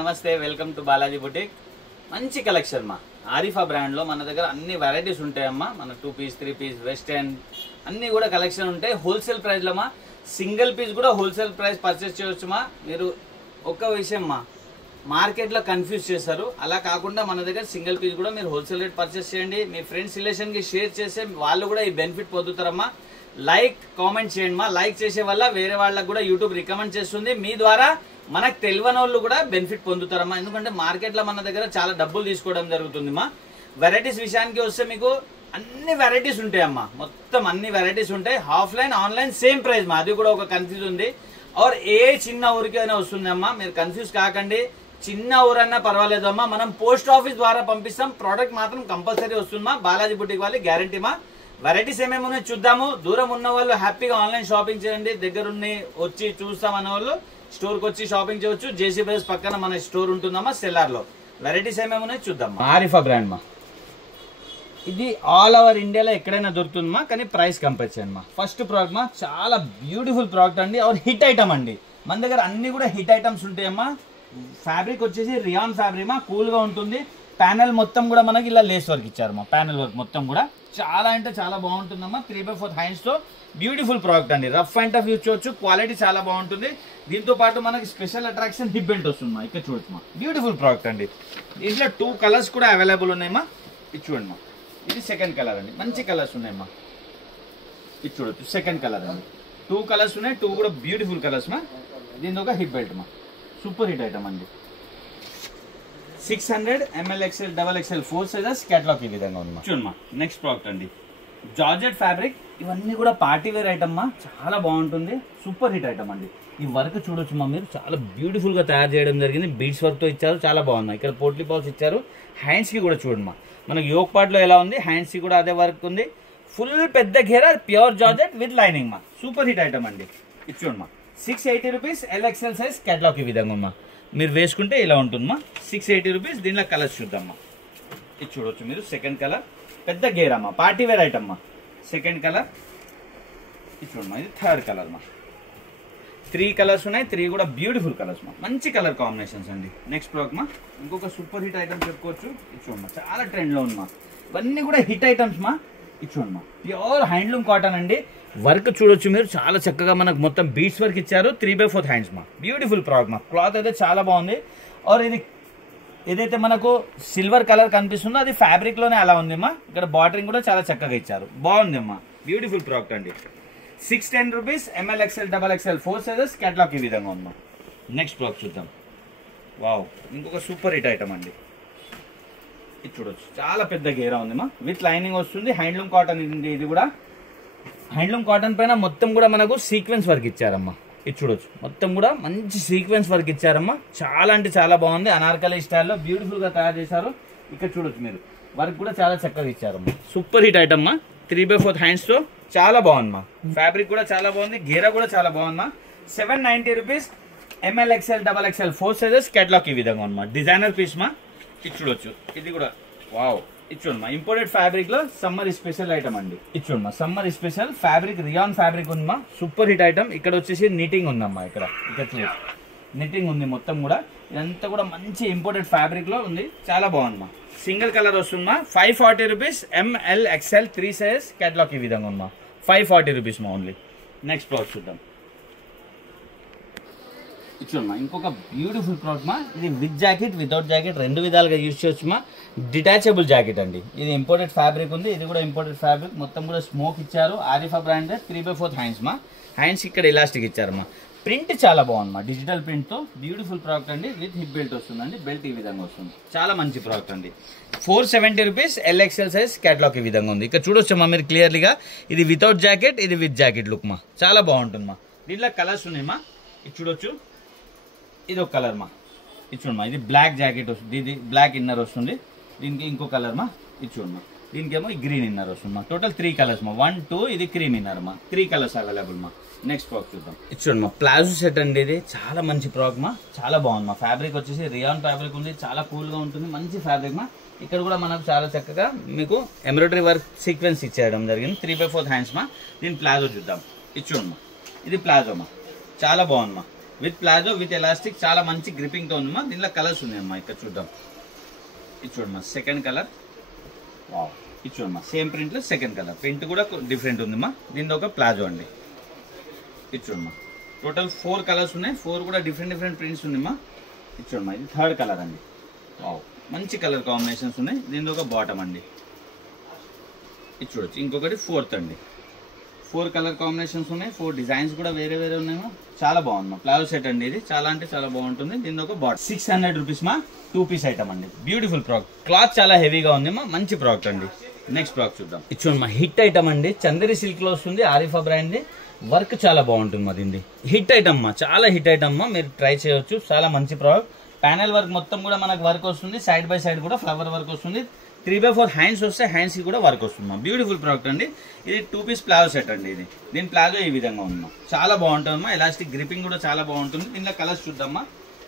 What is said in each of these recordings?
నమస్తే welcome to Balaji boutique మంచి collection మా ఆరిఫా బ్రాండ్ లో మన దగ్గర అన్ని వెరైటీస్ ఉంటాయమ్మా మన 2 పీస్ 3 పీస్ వెస్టర్న్ అన్ని కూడా కలెక్షన్ ఉంటాయి హోల్సేల్ ప్రైస్ లో మా సింగిల్ పీస్ కూడా హోల్సేల్ ప్రైస్ పర్చేస్ చేయొచ్చు మా మీరు ఒక విషయం మా మార్కెట్ లో కన్ఫ్యూజ్ చేస్తారు అలా కాకుండా మన దగ్గర సింగిల్ పీస్ కూడా మీరు హోల్సేల్ రేట్ పర్చేస్ చేయండి మీ ఫ్రెండ్స్ రిలేషన్ కి షేర్ చేస్తే వాళ్ళు కూడా ఈ బెనిఫిట్ పొందుతారమ్మా లైక్ కామెంట్ చేయండి మా లైక్ చేసే వల్ల వేరే వాళ్ళకి కూడా యూట్యూబ్ రికమెండ్ చేస్తుంది మీ ద్వారా మనకు తెలియని వాళ్ళు కూడా బెనిఫిట్ పొందుతారమ్మా ఎందుకంటే మార్కెట్ లో మన దగ్గర చాలా డబ్బులు తీసుకోవడం జరుగుతుంది మా వెరైటీస్ విషయానికి వస్తే మీకు అన్ని వెరైటీస్ ఉంటాయమ్మా మొత్తం అన్ని వెరైటీస్ ఉంటాయి ఆఫ్లైన్ ఆన్లైన్ సేమ్ ప్రైస్ మా అది కూడా ఒక కన్ఫ్యూజ్ ఉంది और ఏ చిన్న ఊరికైనా వస్తుందమ్మా మీరు కన్ఫ్యూజ్ కాకండి చిన్న ఊరన్నా పర్వాలేదు అమ్మా మనం పోస్ట్ ఆఫీస్ ద్వారా పంపిస్తాం ప్రోడక్ట్ మాత్రం కంపల్సరీ వస్తుందమ్మా బాలాజీ బుటిక్ వాళ్ళ గ్యారంటీ మా వెరైటీస్ ఏమేమి ఉన్నాయో చూద్దాము దూరం ఉన్న వాళ్ళు హ్యాపీగా ఆన్లైన్ షాపింగ్ చేయండి దగ్గరుండి వచ్చి చూస్తాం అనే వాళ్ళు స్టోర్ కి వచ్చి షాపింగ్ చేయొచ్చు జేసీ బ్రదర్స్ పక్కన మన స్టోర్ ఉంటుందమ్మా సెల్లార్ లో వెరైటీస్ ఏమేమి ఉన్నాయో చూద్దాం ఆరిఫా బ్రాండ్ మా ఇది ఆల్ ఓవర్ ఇండియాలో ఎక్కడైనా దొరుకుతుందమ్మా కానీ ప్రైస్ కంపేర్ చేయండి మా ఫస్ట్ ప్రోడక్ట్ మా చాలా బ్యూటిఫుల్ ప్రోడక్ట్ అండి और హిట్ ఐటమ్ అండి మన దగ్గర అన్ని కూడా హిట్ ఐటమ్స్ ఉంటాయమ్మా ఫ్యాబ్రిక్ వచ్చేసి రియాన్ ఫ్యాబ్రిక్ మా కూల్ గా ఉంటుంది ప్యానెల్ మొత్తం కూడా మనకి ఇలా లేస్ వర్క్ ఇచ్చారు మా ప్యానెల్ వర్క్ మొత్తం కూడా చాలా అంటే చాలా బాగుంటుందమ్మా 3/4 హ్యాండ్స్ తో బ్యూటిఫుల్ ప్రోడక్ట్ అండి రఫ్ అండ్ టఫ్ యూజ్ చేయొచ్చు క్వాలిటీ చాలా బాగుంటుంది దీంతో పాటు మనకి స్పెషల్ అట్రాక్షన్ హిప్ బెల్ట్ వస్తుంది మా ఇక్కడ చూడొచ్చు మా బ్యూటిఫుల్ ప్రోడక్ట్ అండి దీంట్లో 2 కలర్స్ కూడా అవైలబుల్ ఉన్నాయమ్మా ఇది చూడండి మా ఇది సెకండ్ కలర్ అండి మంచి కలర్స్ ఉన్నాయమ్మా ఇది చూడొచ్చు సెకండ్ కలర్ అండి 2 కలర్స్ ఉన్నాయి 2 కూడా బ్యూటిఫుల్ కలర్స్ మా దీంతో ఒక హిప్ బెల్ట్ మా సూపర్ హిట్ ఐటమ్ అండి 600 ml XL double XL 4 sizes catalogue ఈ విధంగా ఉంది చూడమ్మా నెక్స్ట్ ప్రోడక్ట్ అండి జార్జెట్ ఫ్యాబ్రిక్ ఇవన్నీ కూడా పార్టీ వేర్ ఐటమ్ మా చాలా బాగుంటుంది సూపర్ హిట్ ఐటమ్ అండి ఈ వర్క్ చూడొచ్చు మా మీరు చాలా బ్యూటిఫుల్ గా తయారు చేయడం జరిగింది బీడ్స్ వర్క్ తో ఇచ్చారు చాలా బాగుంది ఇక్కడ పోట్లీ బాల్స్ ఇచ్చారు హ్యాండ్స్ కి కూడా చూడమ్మా మనకి యోక్ పార్ట్ లో ఎలా ఉంది హ్యాండ్స్ కి కూడా అదే వర్క్ ఉంది ఫుల్ పెద్ద ఘేరా ప్యూర్ జార్జెట్ విత్ లైనింగ్ మా సూపర్ హిట్ ఐటమ్ అండి ఇది చూడమ్మా 680 రూపీస్ LXL సైజ్ కేటలాగ్ ఈ విధంగా అమ్మా మీరు వేసుకుంటే ఇలా ఉంటుందమ్మా 680 రూపీస్ దీనిలో కలర్స్ చూద్దామా ఇది చూడొచ్చు మీరు సెకండ్ కలర్ పెద్ద గేర్ అమ్మా పార్టీ వేర్ ఐటమ్ మా సెకండ్ కలర్ ఇది చూడమ్మా ఇది థర్డ్ కలర్ మా 3 కలర్స్ ఉన్నాయి 3 కూడా బ్యూటిఫుల్ కలర్స్ మా మంచి కలర్ కాంబినేషన్స్ అండి నెక్స్ట్ ప్రోడక్ట్ మా ఇంకొక సూపర్ హిట్ ఐటమ్ చెప్పుకోవచ్చు ఇది చూడమ్మా చాలా ట్రెండ్ లో ఉంది మా ఇవన్నీ కూడా హిట్ ఐటమ్స్ మా ఇది చూడమ్మా ప్యూర్ హ్యాండ్లూమ్ కాటన్ అండి వర్క్ చూడొచ్చు మీరు చాలా చక్కగా మనకు మొత్తం బీడ్స్ వర్క్ ఇచ్చారు 3/4 హ్యాండ్స్ మా బ్యూటిఫుల్ ప్రోడక్ట్ మా క్లాత్ అయితే చాలా బాగుంది और ఇది ఏదైతే మనకు సిల్వర్ కలర్ కనిపిస్తుందో అది ఫ్యాబ్రిక్ లోనే అలా ఉంది మా ఇక్కడ బార్డరింగ్ కూడా చాలా చక్కగా ఇచ్చారు బాగుంది అమ్మా బ్యూటిఫుల్ ప్రోడక్ట్ అండి 610 rupees ML XL double XL 4 sizes catalogue ఈ విధంగా ఉందా నెక్స్ట్ ప్రోడక్ట్ చూద్దాం వావ్ ఇంకొక సూపర్ హిట్ ఐటమ్ అండి ఇది చూడొచ్చు చాలా పెద్ద గేరా ఉంది మా విత్ లైనింగ్ వస్తుంది హ్యాండ్లూమ్ కాటన్ ఇది కూడా హ్యాండ్లూమ్ కాటన్ పైన మొత్తం కూడా మనకు సీక్వెన్స్ వర్క్ ఇచ్చారమ్మా ఇది చూడొచ్చు మొత్తం కూడా మంచి సీక్వెన్స్ వర్క్ ఇచ్చారమ్మా చాలా అంటే చాలా బాగుంది అనార్కలి స్టైల్లో బ్యూటిఫుల్ గా తయారు చేశారు ఇక్కడ చూడొచ్చు మీరు వర్క్ కూడా చాలా చక్కగా ఇచ్చారమ్మా సూపర్ హిట్ ఐటమ్ మా 3/4 హ్యాండ్స్ తో చాలా బాగుందమ్మా ఫ్యాబ్రిక్ కూడా చాలా బాగుంది గేరా కూడా చాలా బాగుందమ్మా 790 rupees ML XL double XL 4 sizes catalogue ఈ విధంగా ఉందమ్మా డిజైనర్ పీస్ మా ఇది చూడొచ్చు ఇది కూడా వావ్ ఇచ్చుండమ్మా ఇంపోర్టెడ్ ఫ్యాబ్రిక్ లో సమ్మర్ స్పెషల్ ఐటమ్ అండి ఇచ్చుండమ్మా summer special fabric rayon fabric ఉందమ్మా సూపర్ హిట్ ఐటమ్ ఇక్కడ వచ్చేసి నిటింగ్ ఉందమ్మా ఇక్కడ నిటింగ్ ఉంది మొత్తం కూడా ఇదంతా కూడా మంచి ఇంపోర్టెడ్ ఫ్యాబ్రిక్ లో ఉంది చాలా బాగుందమ్మా సింగిల్ కలర్ వస్తుందమ్మా 540 rupees ML XL 3 size catalogue ఈ విధంగా ఉందమ్మా 540 రూపీస్ మా ఓన్లీ నెక్స్ట్ ప్రోడక్ట్ చూద్దాం ఇచ్చుమా ఇంకొక బ్యూటిఫుల్ ప్రోడక్ట్ మా ఇది విత్ జాకెట్ వితౌట్ జాకెట్ రెండు విధాలుగా యూజ్ చేయొచ్చు మా డిటాచబుల్ జాకెట్ అండి ఇది ఇంపోర్టెడ్ ఫ్యాబ్రిక్ ఉంది ఇది కూడా ఇంపోర్టెడ్ ఫ్యాబ్రిక్ మొత్తం కూడా స్మోక్ ఇచ్చారు ఆరిఫా బ్రాండ్ 3/4 హ్యాండ్స్ మా హ్యాండ్స్ ఇక్కడ ఎలాస్టిక్ ఇచ్చారు మా ప్రింట్ చాలా బాగుంది మా డిజిటల్ ప్రింట్ తో బ్యూటిఫుల్ ప్రోడక్ట్ అండి విత్ హిప్ బెల్ట్ వస్తుందండి బెల్ట్ ఈ విధంగా వస్తుంది చాలా మంచి ప్రోడక్ట్ అండి 470 రూపీస్ LXL సైజ్ కేటలాగ్ ఈ విధంగా ఉంది ఇక్కడ చూడొచ్చు మా మీరు క్లియర్లీగా ఇది వితౌట్ జాకెట్ ఇది విత్ జాకెట్ లుక్ మా చాలా బాగుంటుంది మా దీంట్లో కలర్స్ ఉన్నాయి మా ఇది చూడొచ్చు ఇది ఒక కలర్ మా ఇది చూడమ్మా ఇది బ్లాక్ జాకెట్ వస్తుంది ఇది బ్లాక్ ఇన్నర్ వస్తుంది దీనికి ఇంకో కలర్ మా ఇది చూడమ్మా దీనికేమో ఈ గ్రీన్ ఇన్నర్ వస్తుంది మా టోటల్ 3 కలర్స్ మా 1 2 ఇది క్రీమ్ ఇన్నర్ మా 3 కలర్స్ అవైలబుల్ మా నెక్స్ట్ ప్రోడక్ట్ చూద్దాం ఇది చూడమ్మా ప్లాజో సెట్ అండి ఇది చాలా మంచి ప్రోడక్ట్ మా చాలా బాగుంది మా ఫ్యాబ్రిక్ వచ్చేసి రియాన్ ఫ్యాబ్రిక్ ఉంది చాలా కూల్ గా ఉంటుంది మంచి ఫ్యాబ్రిక్ మా ఇక్కడ కూడా మనకు చాలా చక్కగా మీకు ఎంబ్రాయిడరీ వర్క్ సీక్వెన్స్ ఇచ్చేయడం జరిగింది 3/4 హ్యాండ్స్ మా దీని ప్లాజో చూద్దాం ఇది చూడమ్మా ఇది ప్లాజో మా చాలా బాగుంది మా విత్ ప్లాజో విత్ ఎలాస్టిక్, చాలా మంచి గ్రిప్పింగ్ తో ఉందమ్మా. దీనిలో కలర్స్ ఉన్నాయమ్మా, ఇక్కడ చూద్దాం. ఇది చూడమ్మా సెకండ్ కలర్, ఇది చూడమ్మా సేమ్ ప్రింట్ లో సెకండ్ కలర్, ప్రింట్ కూడా డిఫరెంట్ ఉందమ్మా. దీనిలో ఒక ప్లాజో అండి. ఇది చూడమ్మా టోటల్ 4 కలర్స్ ఉన్నాయి, 4 కూడా డిఫరెంట్ ప్రింట్స్ ఉందమ్మా. ఇది చూడమ్మా ఇది థర్డ్ కలర్ అండి. మంచి కలర్ కాంబినేషన్స్ ఉన్నాయి. దీనిలో ఒక బాటమ్ అండి. ఇది చూడొచ్చు. ఇంకొకటి ఫోర్త్ అండి. 4 కలర్ కాంబినేషన్స్ ఉన్నాయి, 4 డిజైన్స్ కూడా వేరే ఉన్నాయమ్మా. చాలా బాగుంది ప్లాజో సెట్ అండి. ఇది చాలా అంటే చాలా బాగుంటుంది. దీనిలో ఒక బాటమ్ 600 రూపీస్ మా 2 పీస్ ఐటమ్ అండి. బ్యూటిఫుల్ ప్రోడక్ట్, క్లాత్ చాలా హెవీగా ఉంది మా, మంచి ప్రోడక్ట్ అండి. నెక్స్ట్ ప్రోడక్ట్ చూద్దాం. ఇది చూడండి మా హిట్ ఐటమ్ అండి. చందేరి సిల్క్ లో వస్తుంది, ఆరిఫా బ్రాండ్ ది. వర్క్ చాలా బాగుంటుంది మా దీన్ని. హిట్ ఐటమ్ మా, చాలా హిట్ ఐటమ్ మా, మీరు ట్రై చేయొచ్చు. చాలా మంచి ప్రోడక్ట్. ప్యానెల్ వర్క్ మొత్తం కూడా మనకు వర్క్ వస్తుంది, సైడ్ బై సైడ్ కూడా ఫ్లవర్ వర్క్ వస్తుంది. 3/4 హ్యాండ్స్ వస్తే హ్యాండ్స్ కి కూడా వర్క్ వస్తుంది. బ్యూటిఫుల్ ప్రోడక్ట్ అండి. ఇది 2 పీస్ ప్లాజో సెట్ అండి. ఇది దీని ప్లాజో ఈ విధంగా ఉందమ్మా, చాలా బాగుంటుందమ్మా. ఎలాస్టిక్ గ్రిప్పింగ్ కూడా చాలా బాగుంటుంది. దీనిలో కలర్స్ చూద్దామా.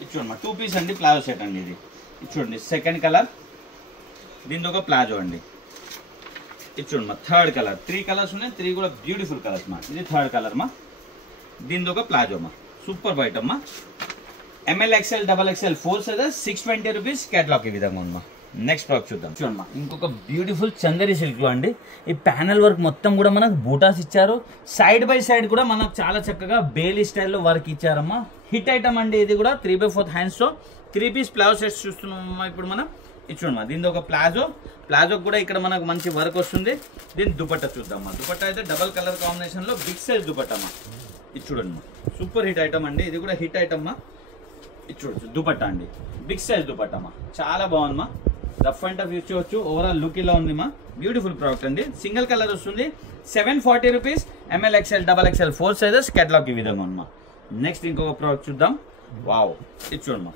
ఇది చూడమ్మా 2 పీస్ అండి ప్లాజో సెట్ అండి. ఇది చూడండి సెకండ్ కలర్, దీనిలో ఒక ప్లాజో అండి. ఇది చూడమ్మా థర్డ్ కలర్, 3 కలర్స్ ఉన్నాయి, 3 కూడా బ్యూటిఫుల్ కలర్స్ మా. ఇది థర్డ్ కలర్ మా. దీనిలో ఒక ప్లాజో మా, సూపర్ వైట్ అమ్మా. ML XL XXL 4 sizes 620 rupees. Catalogue ఈ విధంగా ఉందమ్మా. నెక్స్ట్ ప్రోడక్ట్ చూద్దాం. చూడమ్మా ఇంకొక బ్యూటిఫుల్ చందేరి సిల్క్ లో అండి. ఈ ప్యానల్ వర్క్ మొత్తం కూడా మనకు బూటాస్ ఇచ్చారు, సైడ్ బై సైడ్ కూడా మనకు చాలా చక్కగా బేలీ స్టైల్లో వర్క్ ఇచ్చారమ్మా. హిట్ ఐటమ్ అండి. ఇది కూడా 3/4 హ్యాండ్స్ తో 3 పీస్ ప్లాజో సెట్స్ చూస్తున్నామమ్మా ఇప్పుడు మనం. ఇది చూడమ్మా దీనిలో ఒక ప్లాజో కూడా ఇక్కడ మనకు మంచి వర్క్ వస్తుంది. దీని దుపట్టా చూద్దామా. దుపట్టా అయితే డబల్ కలర్ కాంబినేషన్ లో బిగ్ సైజ్ దుపట్టమ్మా. ఇది చూడండి సూపర్ హిట్ ఐటమ్ అండి. ఇది కూడా హిట్ ఐటమ్ మా. ఇది చూడొచ్చు దుపట్టా అండి, బిగ్ సైజ్ దుపట్టమ్మా, చాలా బాగుందమ్మా. రఫ్ అండ్ టఫ్ యూజ్ చేయవచ్చు. ఓవరాల్ లుక్ ఇలా ఉంది మా. బ్యూటిఫుల్ ప్రోడక్ట్ అండి. సింగిల్ కలర్ వస్తుంది. 740 rupees. ML XL XXL 4 sizes. Catalogue ఈ విధంగా ఉందమ్మా. నెక్స్ట్ ఇంకొక ప్రోడక్ట్ చూద్దాం. వావ్, ఇది చూడమ్మా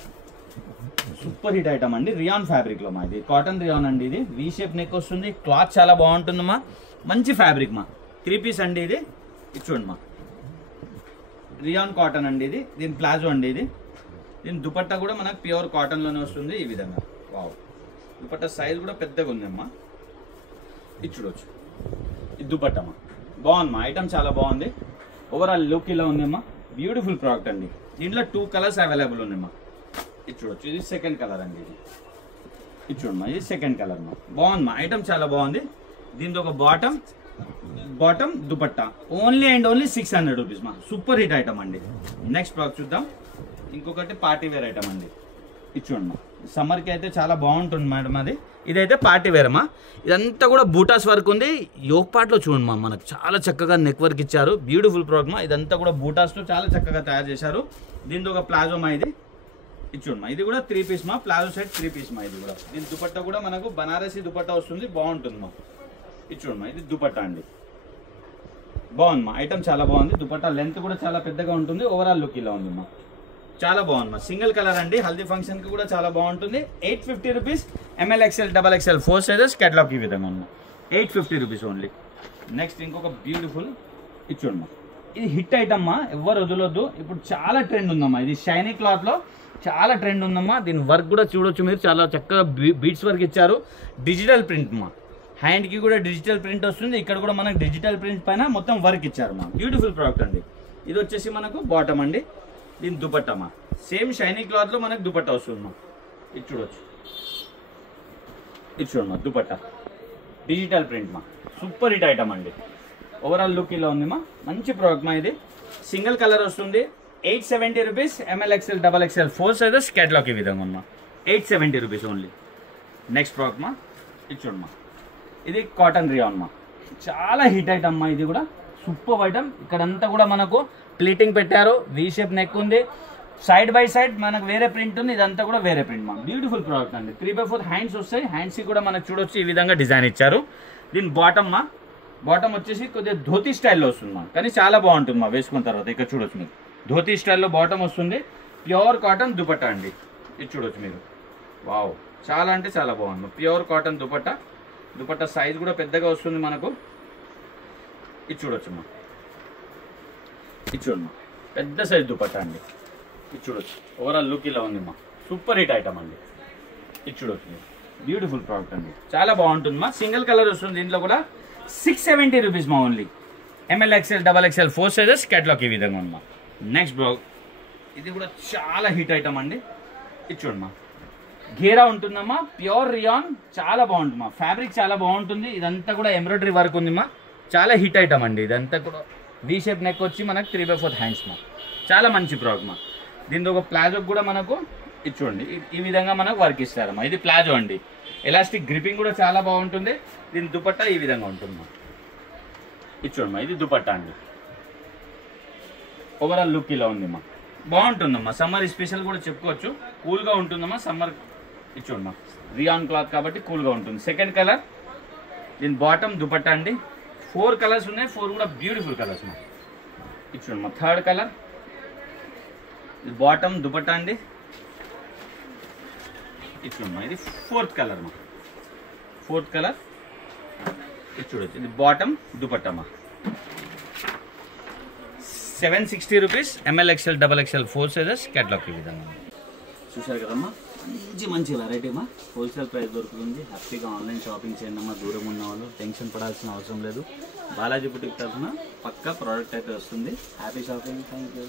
సూపర్ హిట్ ఐటమ్ అండి. రియాన్ ఫ్యాబ్రిక్ లో మా, ఇది కాటన్ రియాన్ అండి. ఇది వి షేప్ నెక్ వస్తుంది. క్లాత్ చాలా బాగుంటుందమ్మా, మంచి ఫ్యాబ్రిక్ మా. 3 పీస్ అండి. ఇది చూడమ్మా రియాన్ కాటన్ అండి. ఇది దీని ప్లాజో అండి. దీని దుపట్టా కూడా మనకు ప్యూర్ కాటన్ లోనే వస్తుంది ఈ విధంగా. వావ్, దుపట్టా సైజ్ కూడా పెద్దగా ఉందమ్మా. ఇది చూడొచ్చు. ఇది దుపట్టమ్మా, బాగుందమ్మా. ఐటమ్ చాలా బాగుంది. ఓవరాల్ లుక్ ఇలా ఉందమ్మా. బ్యూటిఫుల్ ప్రోడక్ట్ అండి. దీంట్లో 2 కలర్స్ అవైలబుల్ ఉన్నాయమ్మా. ఇది చూడొచ్చు. ఇది సెకండ్ కలర్ అండి. ఇది చూడమ్మా, ఇది సెకండ్ కలర్ మా, బాగుందమ్మా. ఐటమ్ చాలా బాగుంది. దీంతో ఒక bottom dupatta only and only 600 rupees మా. సూపర్ హిట్ ఐటమ్ అండి. నెక్స్ట్ ప్రోడక్ట్ చూద్దాం. ఇంకొకటి పార్టీ వేర్ ఐటమ్ అండి. ఇది చూడమ్మా సమ్మర్కి అయితే చాలా బాగుంటుంది మేడం. ఇదైతే పార్టీ వేర్ అమ్మా. ఇదంతా కూడా బూటాస్ వర్క్ ఉంది. యోక్ పార్ట్లో చూడమ్మా మనకు చాలా చక్కగా నెక్ వర్క్ ఇచ్చారు. బ్యూటిఫుల్ ప్రోడక్ట్ మా. ఇదంతా కూడా బూటాస్తో చాలా చక్కగా తయారు చేశారు. దీంతో ఒక ప్లాజో మా. ఇది చూడమ్మా, ఇది కూడా 3 పీస్ మా. ప్లాజో సెట్ 3 పీస్ మా. ఇది కూడా దీని దుపట్టా కూడా మనకు బనారసి దుపట్టా వస్తుంది, బాగుంటుంది మా. ఇది చూడమ్మా, ఇది దుపట్టా అండి. బాగుంది మా. ఐటమ్ చాలా బాగుంది. దుపట్టా లెంత్ కూడా చాలా పెద్దగా ఉంటుంది. ఓవరాల్ లుక్ ఇలా ఉంది మా, చాలా బాగుంది మా. సింగిల్ కలర్ అండి. హల్దీ ఫంక్షన్ కి కూడా చాలా బాగుంటుంది. 850 rupees. ML XL XXL 4 sizes. Catalogue ఈ విధంగా ఉంది. 850 రూపీస్ ఓన్లీ. నెక్స్ట్ ఇంకొక బ్యూటిఫుల్, ఇది చూడమ్మా ఇది హిట్ ఐటమ్ మా, ఎవరు వదలొద్దు. ఇప్పుడు చాలా ట్రెండ్ ఉందమ్మా. ఇది షైనీ క్లాత్ లో చాలా ట్రెండ్ ఉందమ్మా. దీని వర్క్ కూడా చూడొచ్చు మీరు, చాలా చక్కగా బీట్స్ వర్క్ ఇచ్చారు. డిజిటల్ ప్రింట్ మా, హ్యాండ్ కి కూడా డిజిటల్ ప్రింట్ వస్తుంది. ఇక్కడ కూడా మనకు డిజిటల్ ప్రింట్ పైన మొత్తం వర్క్ ఇచ్చారు మా. బ్యూటిఫుల్ ప్రోడక్ట్ అండి. ఇది వచ్చేసి మనకు బాటమ్ అండి. దీని దుపట్టా మా, సేమ్ షైనీ క్లాత్ లో మనకు దుపట్టా వస్తుంది మా. ఇది చూడొచ్చు. ఇది చూడమ్మా దుపట్టా డిజిటల్ ప్రింట్ మా, సూపర్ హిట్ ఐటమ్ అండి. ఓవరాల్ లుక్ ఇలా ఉంది మా, మంచి ప్రోడక్ట్ మా. ఇది సింగిల్ కలర్ వస్తుంది. 870 rupees. ML XL XXL 4 sizes. Catalogue ఈ విధంగా ఉందా. 870 రూపీస్ ఓన్లీ. నెక్స్ట్ ప్రోడక్ట్ మా, ఇది చూడమ్మా ఇది కాటన్ రియాన్ మా, చాలా హిట్ ఐటమ్ మా. ఇది కూడా సూపర్ ఐటమ్. ఇక్కడంతా కూడా మనకు ప్లీటింగ్ పెట్టారు. వి షేప్ నెక్ ఉంది. సైడ్ బై సైడ్ మనకు వేరే ప్రింట్ ఉంది. ఇదంతా కూడా వేరే ప్రింట్ మా. బ్యూటిఫుల్ ప్రోడక్ట్ అండి. 3/4 హ్యాండ్స్ వస్తాయి. హ్యాండ్స్ కి కూడా మనకు చూడొచ్చు ఈ విధంగా డిజైన్ ఇచ్చారు. దీని బాటమ్ మా, బాటమ్ వచ్చేసి కొద్దిగా ధోతి స్టైల్లో వస్తుంది మా, కానీ చాలా బాగుంటుంది మా వేసుకున్న తర్వాత. ఇక్కడ చూడొచ్చు మీరు ధోతి స్టైల్లో బాటమ్ వస్తుంది. ప్యూర్ కాటన్ దుపట్టా అండి. ఇది చూడొచ్చు మీరు. వావ్, చాలా అంటే చాలా బాగుంది. Pure cotton dupatta. Dupatta size కూడా పెద్దగా వస్తుంది మనకు. ఇది చూడొచ్చు మా, ఇది చూడమ్మా పెద్ద సైజ్ దుపట్టా అండి. ఇది చూడొచ్చు. ఓవరాల్ లుక్ ఇలా ఉంది మా, సూపర్ హిట్ ఐటమ్ అండి. ఇది చూడొచ్చు. బ్యూటిఫుల్ ప్రోడక్ట్ అండి, చాలా బాగుంటుంది మా. సింగిల్ కలర్ వస్తుంది. దీంట్లో కూడా 670 రూపీస్ మా only. ML XL XXL 4 sizes. Catalogue ఈ విధంగా ఉంది మా. నెక్స్ట్ ఇది కూడా చాలా హిట్ ఐటమ్ అండి. ఇది చూడమ్మా, గేరా ఉంటుందమ్మా, ప్యూర్ రియాన్, చాలా బాగుంటుందమ్మా. ఫ్యాబ్రిక్ చాలా బాగుంటుంది. ఇదంతా కూడా ఎంబ్రాయిడరీ వర్క్ ఉందిమ్మా, చాలా హిట్ ఐటమ్ అండి. ఇదంతా కూడా వీ షేప్ నెక్ వచ్చి మనకు 3/4 హ్యాండ్స్ మా, చాలా మంచి ప్రోడక్ట్ మా. దీంతో ఒక ప్లాజో కూడా మనకు ఇది చూడండి, ఈ విధంగా మనకు వర్క్ ఇస్తారమ్మా. ఇది ప్లాజో అండి, ఎలాస్టిక్ గ్రిప్పింగ్ కూడా చాలా బాగుంటుంది. దీని దుపట్టా ఈ విధంగా ఉంటుందమ్మా. ఇది చూడమ్మా, ఇది దుపట్టా అండి. ఓవరాల్ లుక్ ఇలా ఉందమ్మా, బాగుంటుందమ్మా. సమ్మర్ స్పెషల్ కూడా చెప్పుకోవచ్చు, కూల్గా ఉంటుందమ్మా సమ్మర్. ఇది చూడమ్మా, రియాన్ క్లాత్ కాబట్టి కూల్గా ఉంటుంది. సెకండ్ కలర్, దీని బాటమ్ దుపట్టా అండి. 4 కలర్స్ ఉన్నాయి, 4 కూడా బ్యూటిఫుల్ కలర్స్ మా. ఇది చూడమ్మా, థర్డ్ కలర్, ఇది బాటమ్ దుపట్టా అండి. ఇది చూడమ్మా, ఇది 4th కలర్ మా, 4th కలర్. ఇది చూడొచ్చు, ఇది బాటమ్ దుపట్టమ్మా. 760 rupees. ML XL XXL 4 sizes. Catalogue ఈ విధంగా చూసారు కదమ్మా, మంచి వెరైటీ మా. హోల్సేల్ ప్రైస్ దొరుకుతుంది. హ్యాపీగా ఆన్లైన్ షాపింగ్ చేయండి అమ్మా. దూరం ఉన్న వాళ్ళు టెన్షన్ పడాల్సిన అవసరం లేదు. బాలాజీ బుటిక్ తరఫున పక్కా ప్రోడక్ట్ అయితే వస్తుంది. Happy shopping. Thank you.